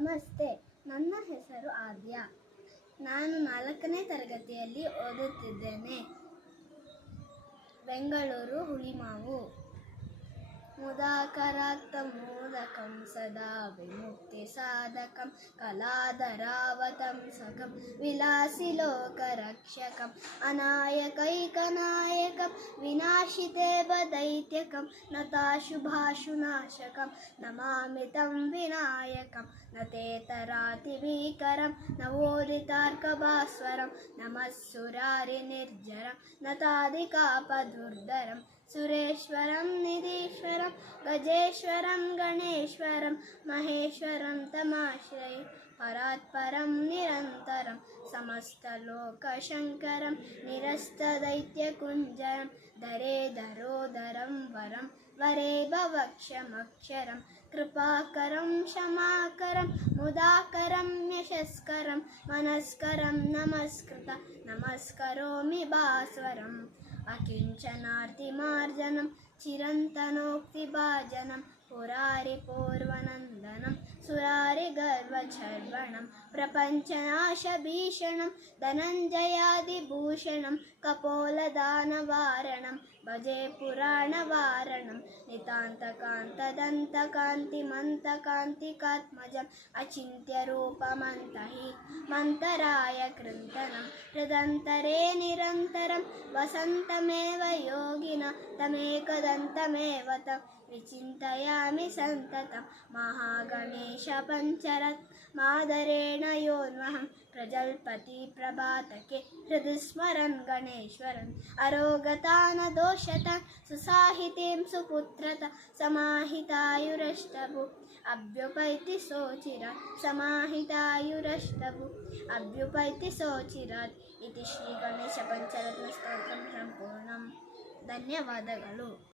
ನಮಸ್ತೆ, ನನ್ನ ಹೆಸರು ಆದ್ಯ. ನಾನು 4ನೇ ತರಗತಿಯಲ್ಲಿ ಓದುತ್ತಿದ್ದೇನೆ. ಬೆಂಗಳೂರು ಹುಳಿಮಾವು. ಮುದಾಕರಾಕ್ತಂ ಮೋದಕಂ ಸದಾ ವಿಮುಕ್ತಿ ಸಾಧಕಂ ಕಲಾಧರಾವತಂ ಸಕಂ ವಿಲಾಸಿ ಲೋಕರಕ್ಷಕಂ ಅನಾಯಕೈಕನಾಯಕಂ ವಿನಾಶಿತೇವ ದೈತ್ಯಕಂ ನತಾಶುಭಾಶುನಾಶಕಂ ನಮಾಮಿ ತಂ ವಿನಾಯಕಂ ನತೇತರಾತಿಭೀಕರಂ ನವೋದಿತಾರ್ಕಭಾಸ್ವರಂ ನಮಃ ಸುರಾರಿ ನಿರ್ಜರಂ ನತಾದಿಕಾಪದುರ್ಧರಂ ಸುರೇಶ್ವರಂ ನಿಧೀಶ್ವರಂ ಗಜೇಶ್ವರಂ ಗಣೇಶ್ವರಂ ಮಹೇಶ್ವರಂ ತಮಾಶ್ರಯೇ ಪರಾತ್ಪರಂ ನಿರಂತರಂ ಸಮಸ್ತಲೋಕಶಂಕರಂ ನಿರಸ್ತದೈತ್ಯಕುಂಜರಂ ಧರೆ ಧರೋಧರಂ ವರಂ ವರೇ ಭವಕ್ಷಮಕ್ಷರಂ ಕೃಪಾಕರಂ ಕ್ಷಮಾಕರಂ ಮುದಾಕರಂ ಯಶಸ್ಕರಂ ಮನಸ್ಕರಂ ನಮಸ್ಕೃತ ನಮಸ್ಕರೋಮಿ ಭಾಸ್ವರಂ ಅಕಿಂಚನಾರ್ತಿಮಾರ್ಜನಂ ಚಿರಂತನೋಕ್ತಿಭಾಜನಂ ಪುರಾರಿಪೂರ್ವನಂದನಂ ಸುರಾರಿಗರ್ವಛರ್ವಣಂ ಪ್ರಪಂಚನಾಶಭೀಷಣಂ ಧನಂಜಯಾದಿಭೂಷಣಂ ಕಪೋಲದಾನವಾರಣಂ ಭಜೆ ಪುರಾಣವಾರಣಂ ನಿತಾಂತಕಾಂತದಂತಕಾಂತಿಮಂತಕಾಂತಿಕಾತ್ಮಜಂ ಅಚಿಂತ್ಯರೂಪಮಂತಹಿ ಮಂತರಾಯ ಕೃಂತನಂ ಹೃದಂತರೇ ನಿರಂತರಂ ವಸಂತಮೇವ ಯೋಗಿನ ತಮೇಕದಂತಮೇವ ತಂ ವಿಚಿಂತಯಾಮಿ ಸಂತತಂ ಮಹಾಗಣೇಶ ಪಂಚರತ್ ಮಾದರೇಣ ಯೋನ್ವಹಂ ಪ್ರಜಲ್ಪತಿ ಪ್ರಭಾತಕೆ ಹೃದಯ ಸ್ಮರನ್ ಗಣೇಶ್ವರನ್ ಅರೋಗತಾನ ದೋಷತ ಸುಸಾಹಿತಿಂ ಸುಪುತ್ರತ ಸಮಾಹಿತಾಯುರಷ್ಟಭು ಅಭ್ಯುಪೈತಿ ಸೋಚಿರಾತ್ ಸಮಾಹಿತಾಯುರಷ್ಟಭು ಅಭ್ಯುಪೈತಿ ಸೋಚಿರಾತ್ ಇತಿ ಶ್ರೀ ಗಣೇಶ ಪಂಚರತ್ನ ಸ್ತೋತ್ರಂ ಸಂಪೂರ್ಣಂ. ಧನ್ಯವಾದಗಳು.